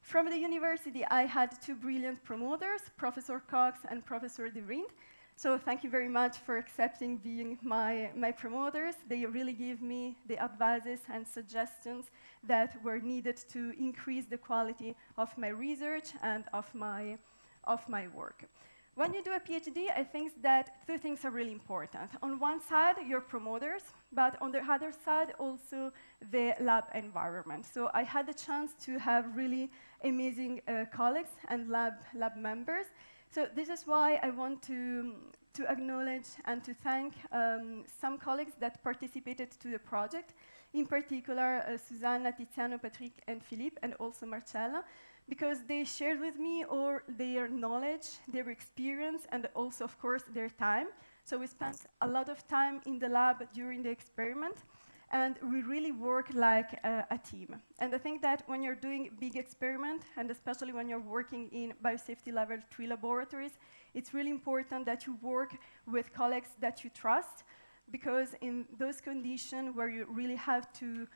From the university, I had 2 brilliant promoters, Professor Cox and Professor De Vriend. So thank you very much for accepting being my promoters. They really give me the advices and suggestions that were needed to increase the quality of my research and of my work. When you do a PhD, I think that 2 things are really important. On one side, your promoters, but on the other side, also the lab environment. So I had the chance to have really amazing colleagues and lab members. So this is why I want to acknowledge and to thank some colleagues that participated to the project, in particular Susanna, Tiziano, Patrick, and Philippe, and also Marcella, because they shared with me all their knowledge, their experience, and also, of course, their time. So we spent a lot of time in the lab during the experiment, and we really work like a team. And I think that when you're doing big experiment, and especially when you're working in biosafety level 3 laboratories, it's really important that you work with colleagues that you trust, because in those conditions where you really have to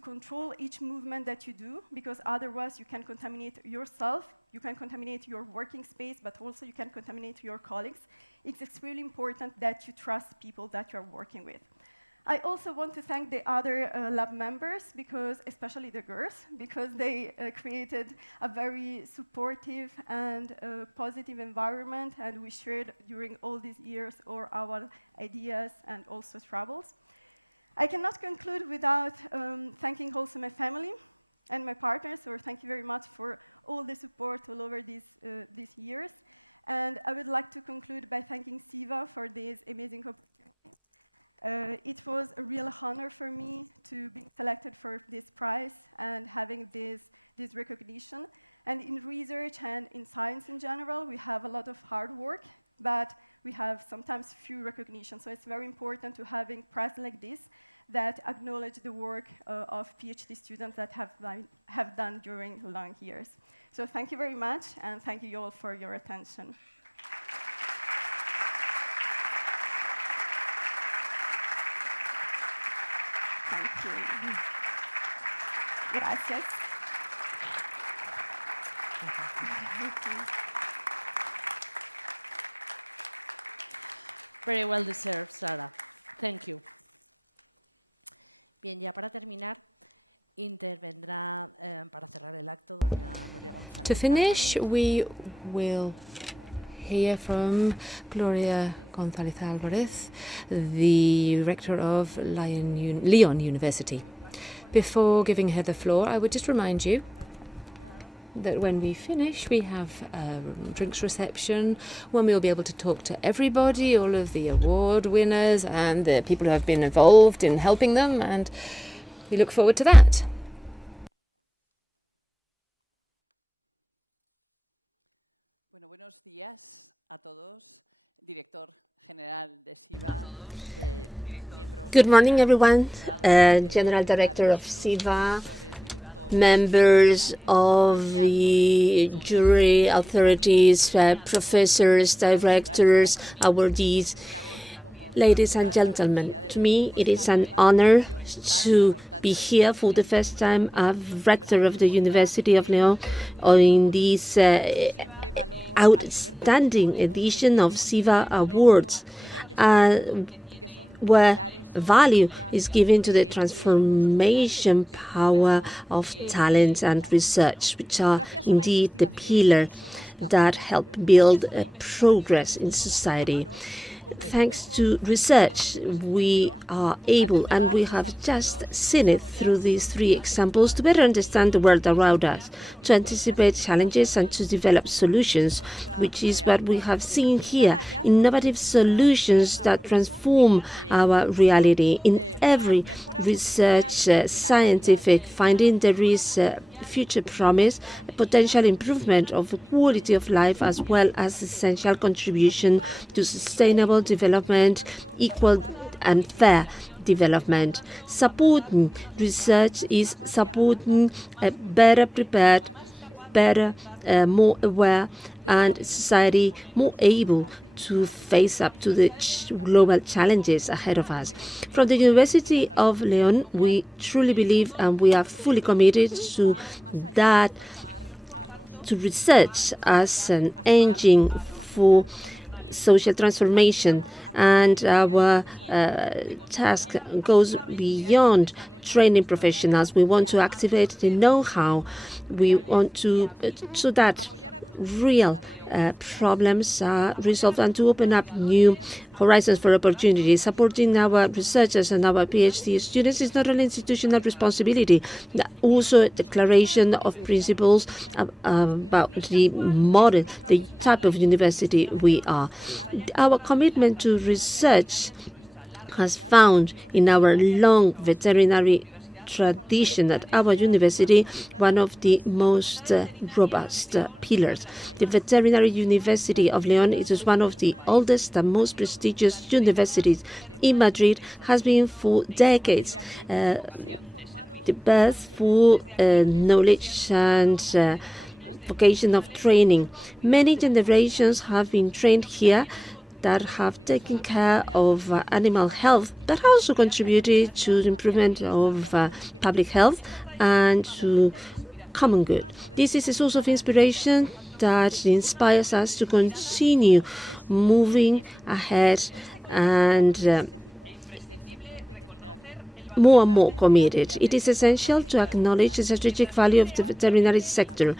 control each movement that you do, because otherwise you can contaminate yourself, you can contaminate your working space, but also you can contaminate your colleagues. It's extremely important that you trust people that you're working with. I also want to thank the other lab members, because, especially the girls, because they created a very supportive and positive environment, and we shared during all these years all our ideas and also troubles. I cannot conclude without thanking also my family and my partners, so thank you very much for all the support all over these years. And I would like to conclude by thanking Syva for this amazing opportunity. It was a real honor for me to be selected for this prize and having this recognition. And in research and in science in general, we have a lot of hard work, but we have sometimes few recognition. So it's very important to having prizes like this that acknowledge the work of PhD students that have done during long years. So thank you very much, and thank you all for your attention. Thank you. Gracias. Very well deserved, Sara. Thank you. Bien, ya para terminar, intervendrá para cerrar el acto doña Gloria González. To finish, we will hear from Gloria González Álvarez, the rector of Lyon University. Before giving her the floor, I would just remind you that when we finish, we have a drinks reception when we'll be able to talk to everybody, all of the award winners and the people who have been involved in helping them, and we look forward to that. Bueno, buenos días a todos. Director General de Syva, Good morning, everyone. General Director of Syva, members of the jury authorities, professors, directors, awardees, ladies and gentlemen. To me, it is an honor to be here for the first time as rector of the University of León in this outstanding edition of Syva Awards, where value is given to the transformation power of talent and research, which are indeed the pillar that help build progress in society. Thanks to research, we are able, and we have just seen it through these three examples, to better understand the world around us, to anticipate challenges and to develop solutions, which is what we have seen here, innovative solutions that transform our reality. In every research scientific finding, there is future promise, potential improvement of the quality of life, as well as essential contribution to sustainable development, equal and fair development. Supporting research is supporting a better prepared, better, more aware, and society more able to face up to the global challenges ahead of us. From the University of León, we truly believe, and we are fully committed to that, to research as an engine for social transformation, and our task goes beyond training professionals. We want to activate the know-how. We want to, so that real problems are resolved and to open up new horizons for opportunity. Supporting our researchers and our PhD students is not only institutional responsibility, but also a declaration of principles about the model, the type of university we are. Our commitment to research has found in our long veterinary tradition at our university one of the most robust pillars. The Veterinary University of León is one of the oldest and most prestigious universities in Madrid, has been for decades the birth for knowledge and vocation of training. Many generations have been trained here that have taken care of animal health, but also contributed to the improvement of public health and to common good. This is a source of inspiration that inspires us to continue moving ahead and more and more committed. It is essential to acknowledge the strategic value of the veterinary sector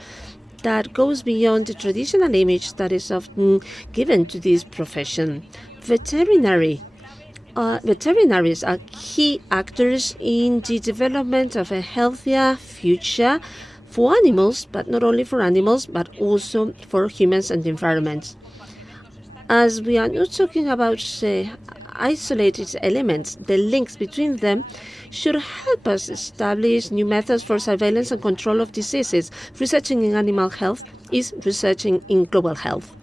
that goes beyond the traditional image that is often given to this profession. Veterinaries are key actors in the development of a healthier future for animals, but not only for animals, but also for humans and the environment. As we are not talking about isolated elements, the links between them should help us establish new methods for surveillance and control of diseases. Researching in animal health is researching in global health.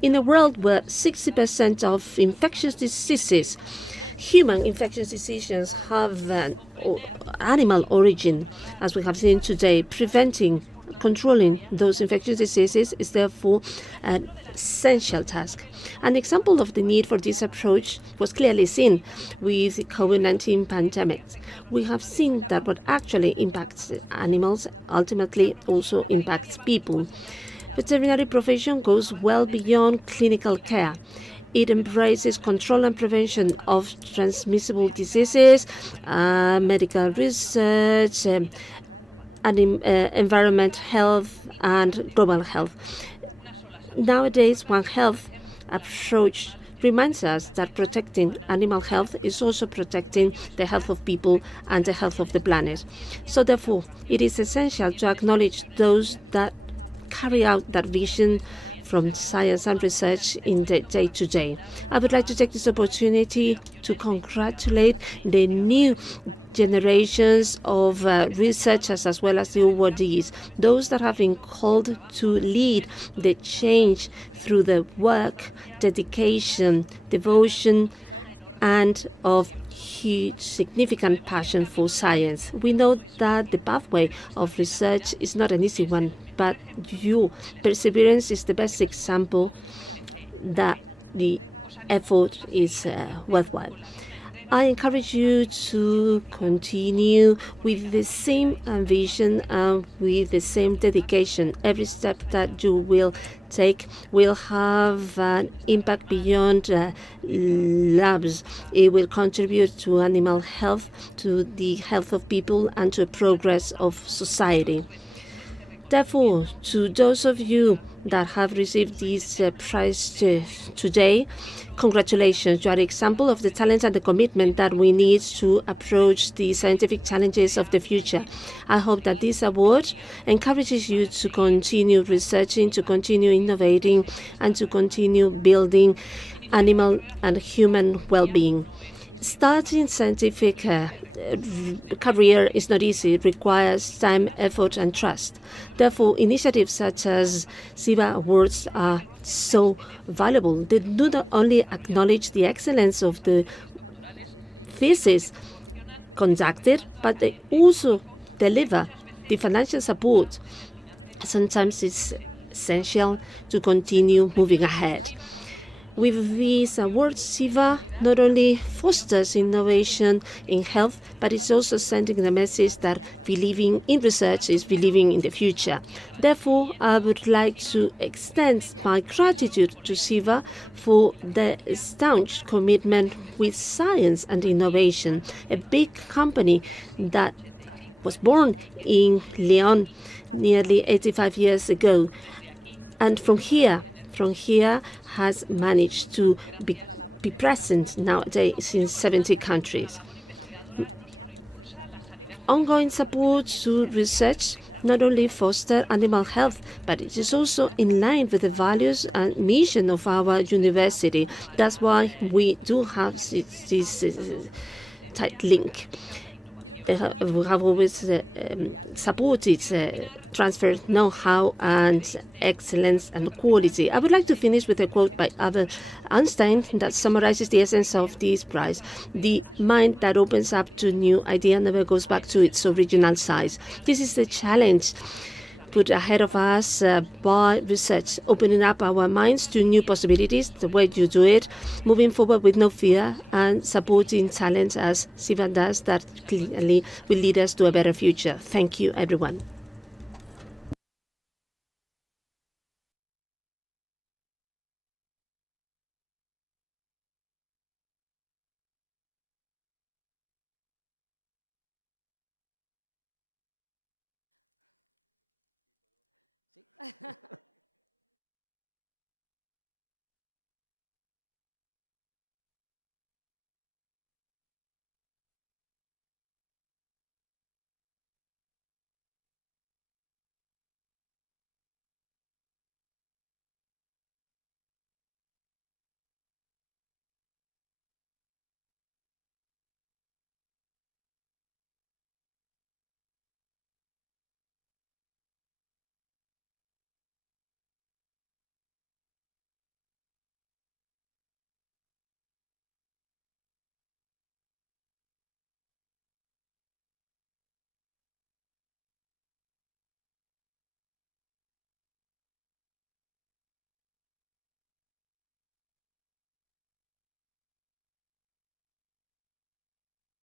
In a world where 60% of infectious diseases, human infectious diseases, have an animal origin, as we have seen today, controlling those infectious diseases is therefore an essential task. An example of the need for this approach was clearly seen with the COVID-19 pandemic. We have seen that what actually impacts animals ultimately also impacts people. Veterinary profession goes well beyond clinical care. It embraces control and prevention of transmissible diseases, medical research, environment health, and global health. Nowadays, One Health approach reminds us that protecting animal health is also protecting the health of people and the health of the planet. So therefore, it is essential to acknowledge those that carry out that vision from science and research in the day-to-day. I would like to take this opportunity to congratulate the new generations of researchers as well as the awardees, those that have been called to lead the change through the work, dedication, devotion, and of huge, significant passion for science. We know that the pathway of research is not an easy one, but your perseverance is the best example that the effort is worthwhile. I encourage you to continue with the same ambition and with the same dedication. Every step that you will take will have an impact beyond labs. It will contribute to animal health, to the health of people, and to the progress of society. Therefore, to those of you that have received this prize today, congratulations. You are an example of the talent and the commitment that we need to approach the scientific challenges of the future. I hope that this award encourages you to continue researching, to continue innovating, and to continue building animal and human well-being. Starting scientific career is not easy. It requires time, effort, and trust. Therefore, initiatives such as Syva Awards are so valuable. They do not only acknowledge the excellence of the thesis conducted, but they also deliver the financial support. Sometimes it's essential to continue moving ahead. With these awards, Syva not only fosters innovation in health, but it's also sending the message that believing in research is believing in the future. Therefore, I would like to extend my gratitude to Syva for the staunch commitment with science and innovation, a big company that was born in León nearly 85 years ago. And from here has managed to be present nowadays in 70 countries. Ongoing support to research not only foster animal health, but it is also in line with the values and mission of our university. That's why we do have this tight link. We have always supported transfer know-how and excellence and quality. I would like to finish with a quote by Albert Einstein that summarizes the essence of this prize. The mind that opens up to new idea never goes back to its original size. This is the challenge put ahead of us by research, opening up our minds to new possibilities, the way you do it, moving forward with no fear, and supporting talent as Syva does, that clearly will lead us to a better future. Thank you, everyone.